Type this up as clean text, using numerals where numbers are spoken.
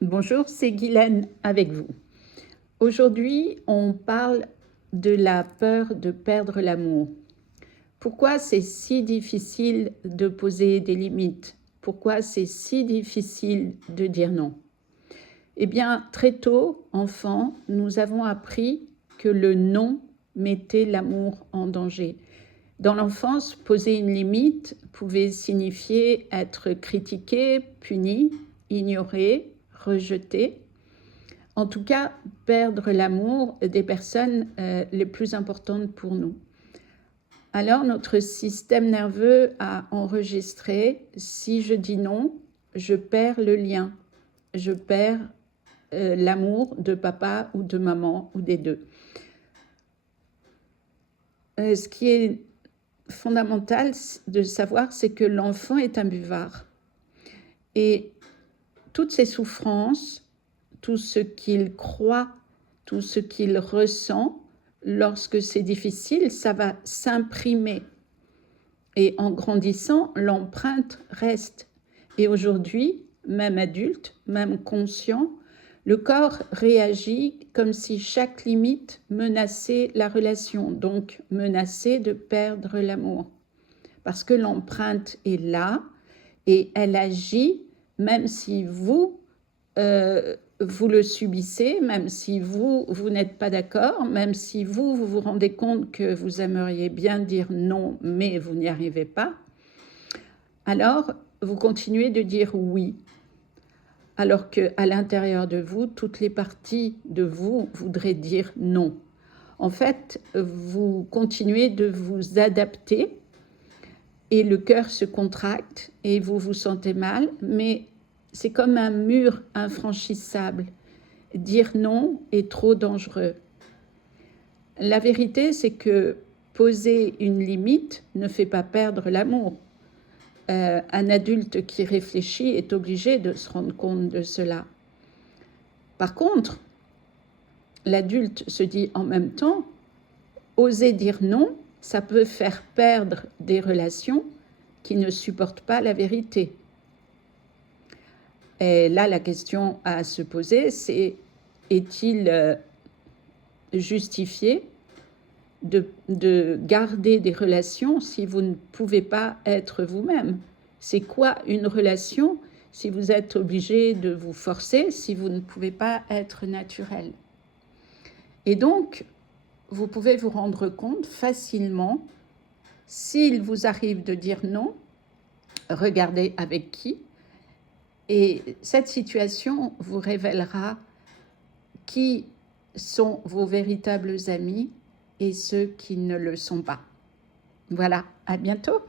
Bonjour, c'est Guylaine avec vous. Aujourd'hui, on parle de la peur de perdre l'amour. Pourquoi c'est si difficile de poser des limites? Pourquoi c'est si difficile de dire non? Eh bien, très tôt, enfant, nous avons appris que le non mettait l'amour en danger. Dans l'enfance, poser une limite pouvait signifier être critiqué, puni, ignoré, rejeté. En tout cas, perdre l'amour des personnes les plus importantes pour nous. Alors, notre système nerveux a enregistré, si je dis non, je perds le lien, je perds l'amour de papa ou de maman ou des deux. Ce qui est fondamental de savoir, c'est que l'enfant est un buvard. Et toutes ses souffrances, tout ce qu'il croit, tout ce qu'il ressent, lorsque c'est difficile, ça va s'imprimer. Et en grandissant, l'empreinte reste. Et aujourd'hui, même adulte, même conscient, le corps réagit comme si chaque limite menaçait la relation, donc menaçait de perdre l'amour. Parce que l'empreinte est là et elle agit même si vous le subissez, même si vous n'êtes pas d'accord, même si vous rendez compte que vous aimeriez bien dire non, mais vous n'y arrivez pas, alors vous continuez de dire oui, alors qu'à l'intérieur de vous, toutes les parties de vous voudraient dire non. En fait, vous continuez de vous adapter et le cœur se contracte et vous vous sentez mal, mais c'est comme un mur infranchissable. Dire non est trop dangereux. La vérité, c'est que poser une limite ne fait pas perdre l'amour. Un adulte qui réfléchit est obligé de se rendre compte de cela. Par contre, l'adulte se dit en même temps, oser dire non, ça peut faire perdre des relations qui ne supportent pas la vérité. Et là, la question à se poser, c'est est-il justifié de garder des relations si vous ne pouvez pas être vous-même? C'est quoi une relation si vous êtes obligé de vous forcer, si vous ne pouvez pas être naturel? Et donc, vous pouvez vous rendre compte facilement, s'il vous arrive de dire non, regardez avec qui, et cette situation vous révélera qui sont vos véritables amis et ceux qui ne le sont pas. Voilà, à bientôt.